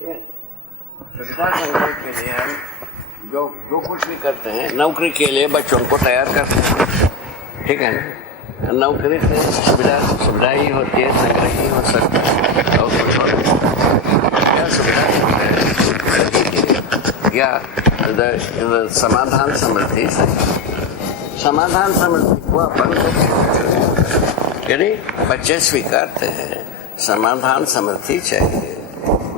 सुविधा संग्रह के लिए हम जो कुछ भी करते हैं, नौकरी के लिए बच्चों को तैयार करते हैं, ठीक है ना। नौकरी से सुविधा ही होती है, संग्रह ही हो सकता है और कुछ और सुविधा या समाधान समृद्धि से समाधान समृद्धि को अपन यदि बच्चे स्वीकारते हैं, समाधान समृद्धि चाहिए,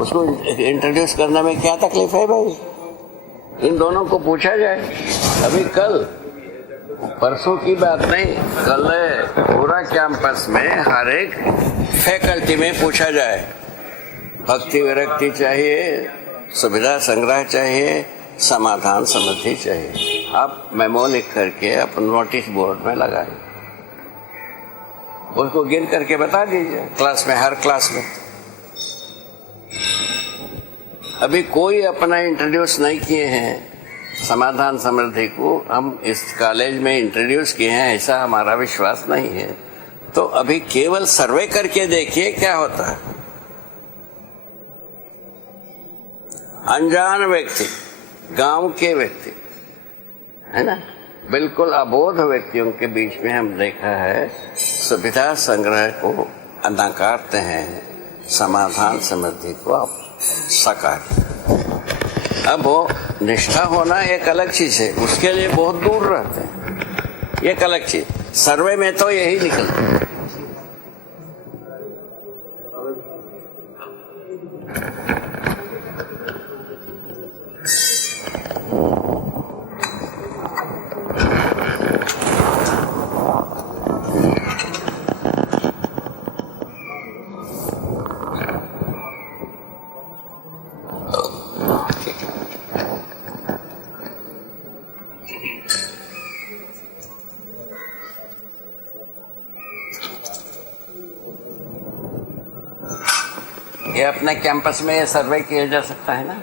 उसको इंट्रोड्यूस करने में क्या तकलीफ है भाई? इन दोनों को पूछा जाए। अभी कल परसों की बात नहीं, कल पूरा कैंपस में हर एक फैकल्टी में पूछा जाए, भक्ति विरक्ति चाहिए, सुविधा संग्रह चाहिए, समाधान समृद्धि चाहिए। आप मेमो लिख करके अपन नोटिस बोर्ड में लगाए, उसको गिन करके बता दीजिए क्लास में, हर क्लास में। अभी कोई अपना इंट्रोड्यूस नहीं किए हैं समाधान समृद्धि को, हम इस कॉलेज में इंट्रोड्यूस किए हैं ऐसा हमारा विश्वास नहीं है। तो अभी केवल सर्वे करके देखिए क्या होता है। अनजान व्यक्ति, गांव के व्यक्ति, है ना, बिल्कुल अबोध व्यक्तियों के बीच में हम देखा है सुविधा संग्रह को नकारते हैं, समाधान समृद्धि को आप साकार। अब वो निष्ठा होना एक अलग चीज है, उसके लिए बहुत दूर रहते हैं, एक अलग चीज। सर्वे में तो यही निकलता है। ये अपने कैंपस में ये सर्वे किया जा सकता है ना।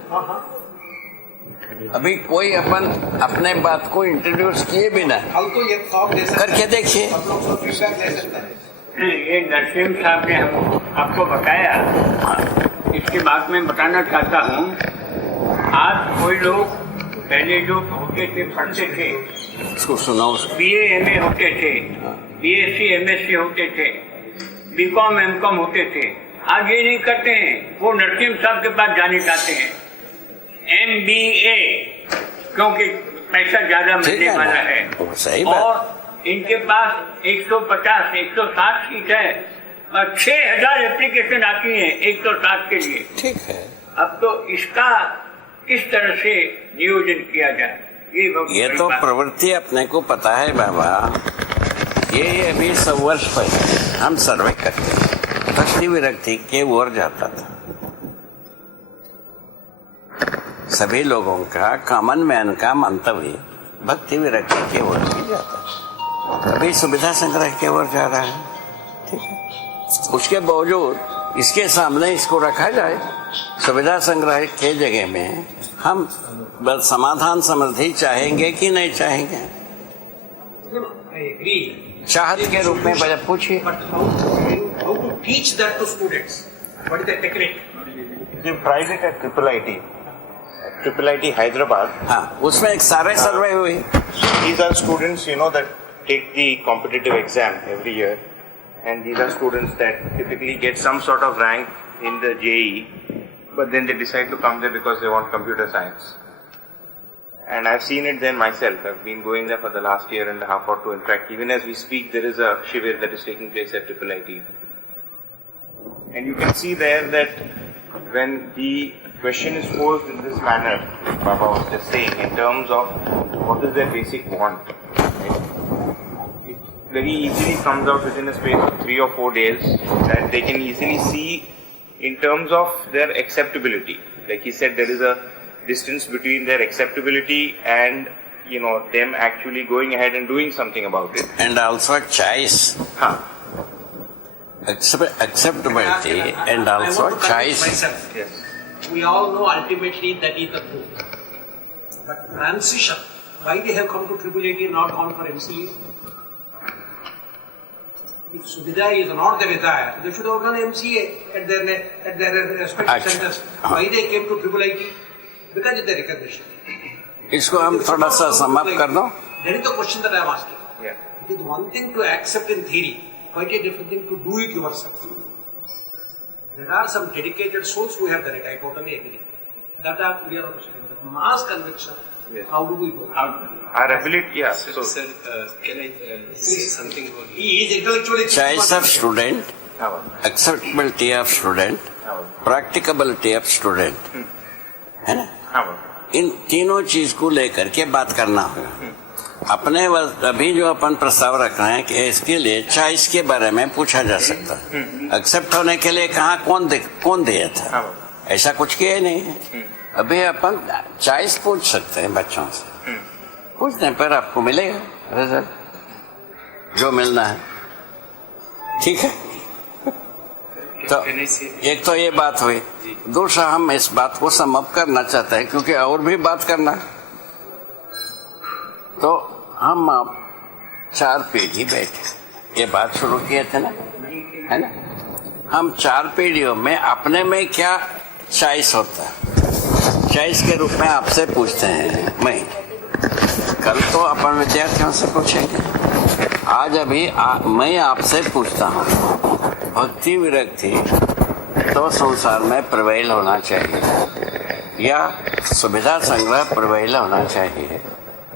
अभी कोई अपन अपने बात को इंट्रोड्यूस किए बिना करके देखिए। ये नरसिंह साहब ने आपको बताया, इसके बाद में बताना चाहता हूँ। आज कोई लोग पहले जो होते थे, पढ़ते थे, उसको सुनाओ। BA MA होते थे, BSc MSc होते थे, BCom MCom होते थे, आज ये नहीं करते हैं। वो नरसिंह साहब के पास जाने चाहते हैं, MBA, क्योंकि पैसा ज्यादा मिलने वाला है। सही बात। और इनके पास 150 160 सीट है और 6000 एप्लीकेशन आती हैं 160 के लिए। ठीक है। अब तो इसका किस तरह से नियोजन किया जाए, ये तो प्रवृत्ति अपने को पता है बाबा। ये अभी 100 वर्ष पहले हम सर्वे करते हैं, भक्ति विरक्ति के ओर जाता था। सभी लोगों का कॉमन मैन का मंतव्य भक्ति विरक्ति के ओर ही जाता है। अभी सुविधा संग्रह के ओर जा रहा है, ठीक है। उसके बावजूद इसके सामने इसको रखा जाए, सुविधा संग्रह के जगह में हम समाधान समृद्धि चाहेंगे कि नहीं चाहेंगे? चाहत के रूप में पहले पूछिए। How to teach that to students? What is the technique? We've tried it at Triple IT Hyderabad. हाँ, उसमें एक सारे सर्वे हुई। These are students, that take the competitive exam every year, and these are students that typically get some sort of rank in the JEE, but then they decide to come there because they want computer science. And I've seen it then myself. I've been going there for the last year and a half or two. In fact, even as we speak, there is a shivir that is taking place at Triple IT. And you can see there that when the question is posed in this manner, Baba was just saying, in terms of what is their basic want, right? It very easily comes out within a space of 3 or 4 days that they can easily see in terms of their acceptability. Like he said, there is a distance between their acceptability and them actually going ahead and doing something about it. And also choice. Acceptability and also choice. Yes. We all know ultimately that is the truth. But transition, why they have come to Triple IT and not gone for MCA? If Suvidha is not the Vidya, they should have done MCA at their respective centers. Why they came to Triple IT? Because of the recognition. इसको हम थोड़ा सा समाप्त कर दो. That is the question that I am asking. Yeah. It is one thing to accept in theory, quite a different thing to do it yourself. There are some dedicated souls who have done it. I totally agree. That we are questioning. But mass conviction, Yes. how do we do? Our ability, yeah. So, Sir, can I say something about He is intellectually. Choice of student, our, acceptability of student, practicability of student, है ना? our. इन तीनों चीज को लेकर के बात करना होगा. अपने अभी जो अपन प्रस्ताव रख रहे हैं कि इसके लिए चॉइस के बारे में पूछा जा सकता है. एक्सेप्ट होने के लिए कहाँ कौन दिया था, ऐसा कुछ किया ही नहीं है. अभी अपन चॉइस पूछ सकते हैं बच्चों से. पूछने पर आपको मिलेगा रिजल्ट जो मिलना है. ठीक है. तो एक तो ये बात हुई. दूसरा, हम इस बात को समाप्त करना चाहते हैं क्योंकि और भी बात करना है. तो हम आप 4 पीढ़ी बैठे ये बात शुरू किए थे ना, है ना. हम 4 पीढ़ियों में अपने में क्या चॉइस होता है, चॉइस के रूप में आपसे पूछते हैं. मैं कल तो अपन विद्यार्थियों से पूछेंगे. आज अभी मैं आपसे पूछता हूँ, भक्ति विरक्ति तो संसार में प्रवेल होना चाहिए या सुविधा संग्रह प्रवेल होना चाहिए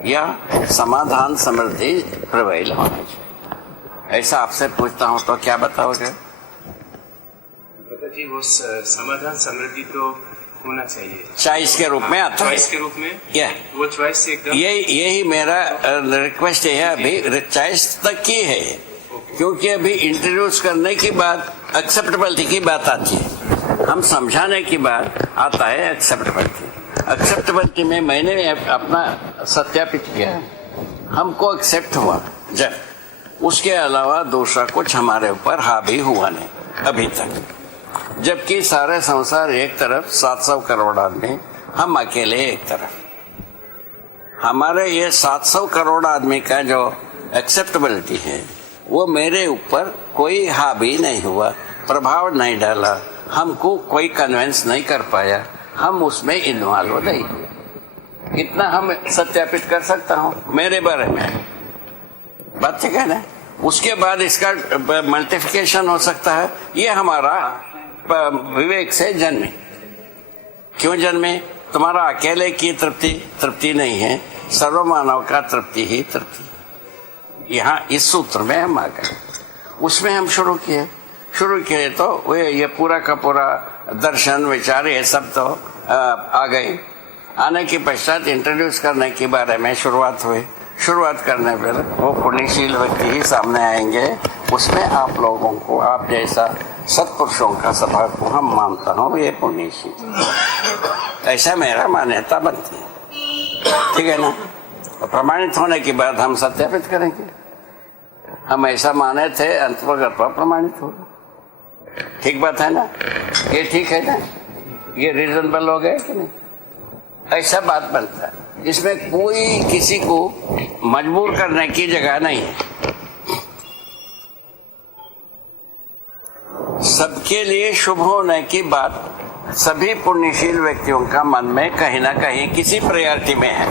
या समाधान समृद्धि प्रवेल होना चाहिए, ऐसा आपसे पूछता हूँ तो क्या बताओगे? बाबा जी, वो समाधान समृद्धि तो होना चाहिए. चॉइस के रूप में आता है. चॉइस के रूप में वो चॉइस से एकदम यही मेरा रिक्वेस्ट है. अभी चॉइस तक की है क्योंकि अभी इंट्रोड्यूस करने की बाद एक्सेप्टेबिलिटी की बात आती है. हम समझाने की बात आता है एक्सेप्टेबिलिटी. एक्सेप्टेबिलिटी में मैंने अपना सत्यापित किया, हमको एक्सेप्ट हुआ जब, उसके अलावा दूसरा कुछ हमारे ऊपर हावी हुआ नहीं अभी तक. जबकि सारे संसार एक तरफ, 700 करोड़ आदमी, हम अकेले एक तरफ. हमारे ये 700 करोड़ आदमी का जो एक्सेप्टेबिलिटी है वो मेरे ऊपर कोई हावी नहीं हुआ, प्रभाव नहीं डाला, हमको कोई कन्विंस नहीं कर पाया, हम उसमें इन्वॉल्व नहीं हुए. इतना हम सत्यापित कर सकता हूँ मेरे बारे में. बात ठीक है ना. उसके बाद इसका मल्टीप्लिकेशन हो सकता है. ये हमारा विवेक से जन्मे. क्यों जन्मे? तुम्हारा अकेले की तृप्ति नहीं है, सर्वमानव का तृप्ति ही तृप्ति. यहाँ इस सूत्र में हम आ गए. उसमें हम शुरू किए तो ये पूरा का पूरा दर्शन विचार ये सब तो आ गए. आने के पश्चात इंट्रोड्यूस करने के बारे में शुरुआत हुई. शुरुआत करने पर वो पुण्यशील व्यक्ति ही सामने आएंगे. उसमें आप लोगों को, आप जैसा सत्पुरुषों का सभा को हम मानता हूँ ये पुण्यशील, ऐसा मेरा मान्यता बनती है. ठीक है ना. प्रमाणित होने के बाद हम सत्यापित करेंगे. हम ऐसा माने थे, अंतर्गत प्रमाणित होगा. ठीक बात है ना. ये ठीक है ना. ये रीजनेबल हो गया कि नहीं? ऐसा बात बनता है. इसमें कोई किसी को मजबूर करने की जगह नहीं है. सबके लिए शुभ होने की बात सभी पुण्यशील व्यक्तियों का मन में कहीं ना कहीं किसी प्रायोरिटी में है.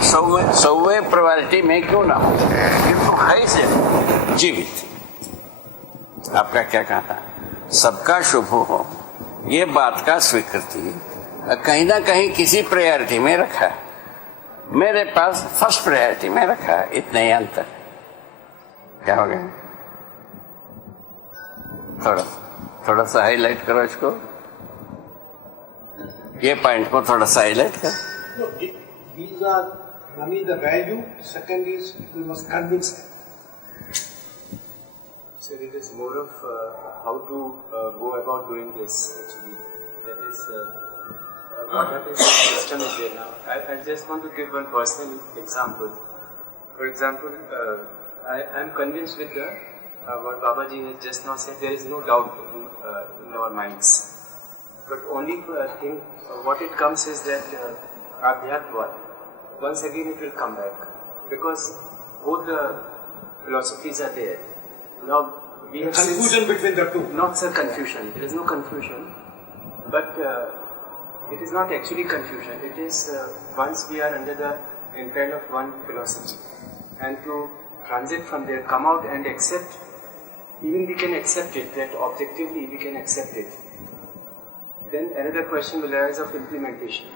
100वें प्रायोरिटी में क्यों ना हो, ये तो है से जीवित. आपका क्या कहना है? सबका शुभ हो, ये बात का स्वीकृति कहीं ना कहीं किसी प्रायोरिटी में रखा है. मेरे पास फर्स्ट प्रायोरिटी में रखा है. इतने ही अंतर. क्या हो गया? थोड़ा सा हाईलाइट करो इसको. ये पॉइंट को थोड़ा सा हाईलाइट कर. No, these are, one is the value, second is we must convince them. So it is more of how to go about doing this actually. That is what happens in the system is there now. I just want to give one personal example. For example, I am convinced with what Babaji has just now said. There is no doubt in our minds. But only thing, what it comes is that Adhyatva, once again it will come back. Because both the philosophies are there. Now, we have Confusion between the two. Not sir confusion. There is no confusion, but it is not actually confusion. It is once we are under the entirety of one philosophy, and to transit from there, come out and accept. Even we can accept it. That objectively we can accept it. Then another question will arise of implementation.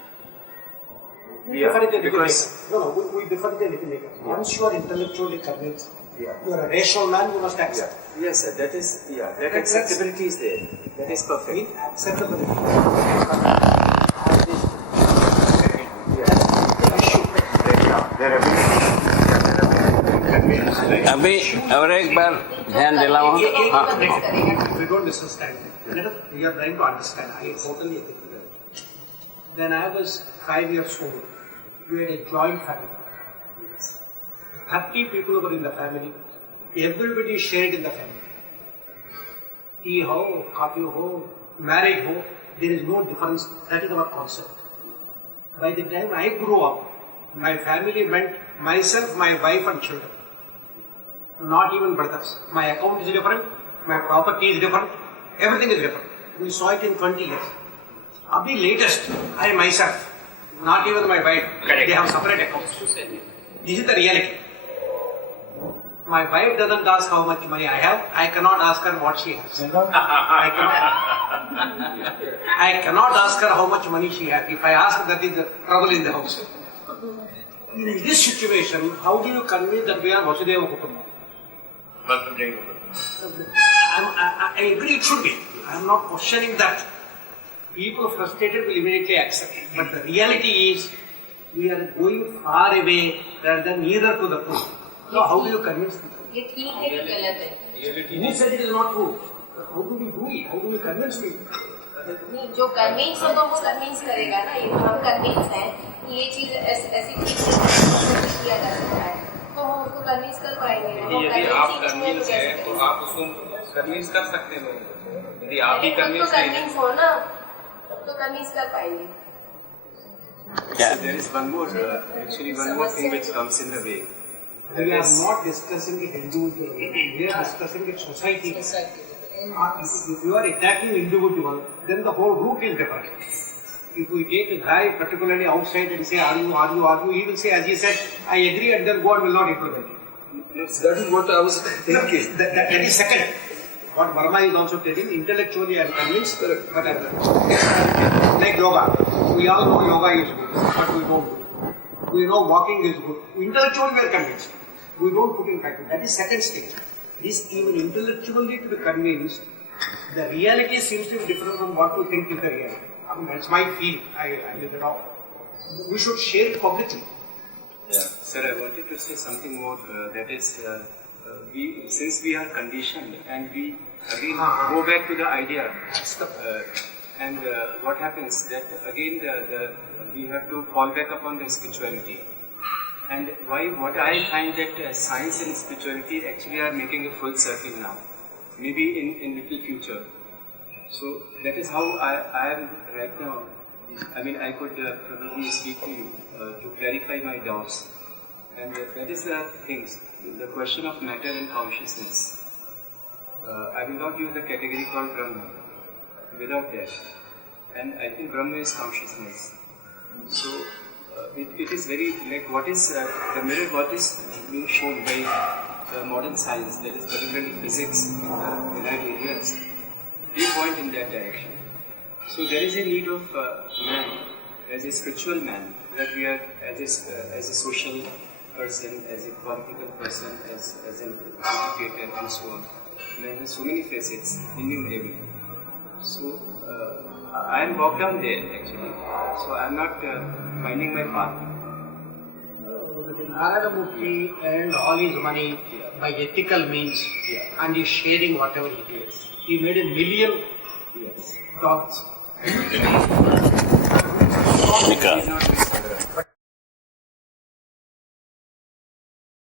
We differ it a little because later. No, we differ it a little later. Once you are intellectually convinced, yeah. you are a rational man, you must accept. Yes, sir. That is that acceptability is there. That is perfect. With acceptability. अभी और एक बार ध्यान दिलाओ. हाँ. We don't misunderstand. We are trying to understand. I totally agree with that. When I was 5 years old, we had a joint family. 30 people were in the family. Everybody shared in the family. Tea ho, coffee ho, marriage ho, there is no difference. That is our concept. By the time I grew up, my family meant myself, my wife and children. Not even brothers. My account is different, my property is different, everything is different. We saw it in 20 years. Abhi latest, I myself, not even my wife, they have separate accounts. This is the reality. My wife doesn't ask how much money I have, I cannot ask her what she has. I cannot ask her how much money she has. If I ask, that is the trouble in the house. In this situation, how do you convey that we are Vasudeva Kutumbam? I agree it should be. I am not questioning that. People frustrated will immediately accept it. But the reality is, we are going far away rather than nearer to the truth. So how do you convince people? ये ठीक है कि गलत है? Who said it is not true? How do we do it? How do we convince people? नहीं, जो convince होगा वो कन्विंस करेगा ना. ये हम कन्विंस हैं कि ये चीज ऐसी चीज किया जा सकता है, तो हम उसको कन्विंस कर पाएंगे. यदि आप कन्विंस हैं तो आप उसको कन्विंस कर सकते हैं लोगों को. यदि आप ही कन्विंस नहीं हैं कन्विंस हो ना, तो कन्विंस कर पाएंगे. There is one more, actually one more thing which comes in the way. We are not discussing it individually. We are discussing it society. If you are attacking individual, then the whole route is different. If we take a guy particularly outside and say, are you, he will say, as he said, I agree, and then God will not implement it. That is what I was thinking. That is second. What Verma is also telling, intellectually I am convinced, but I am like yoga. We all know yoga is good, but we don't do it. We know walking is good. Intellectually we are convinced. We don't put in practice. That is second stage. This even intellectually to be convinced, the reality seems to be different from what we think is the reality. I mean, that's my feeling. I live it out. We should share it publicly. Yeah. Sir, I wanted to say something more. That is, since we are conditioned and we again go back to the idea, and what happens that again we have to fall back upon the spirituality. And what I find that science and spirituality actually are making a full circle now, maybe in little future. So that is how I am right now. I mean, I could probably speak to you to clarify my doubts. And that is the things, the question of matter and consciousness. I will not use the category called Brahma, without that. And I think Brahma is consciousness. So it is very, like what is the mirror, what is being shown by modern science, that is particularly physics in allied areas, they point in that direction. So there is a need of man, as a spiritual man, that we are as a social person, as a political person, as an educator and so on. There are so many facets, innumerable. So I am walked down there actually. So I am not finding my path. Narada Murthy earned all his money by ethical means and is sharing whatever he gets. He made $1 million. Yes. Dollars. He is not doing Sadhana.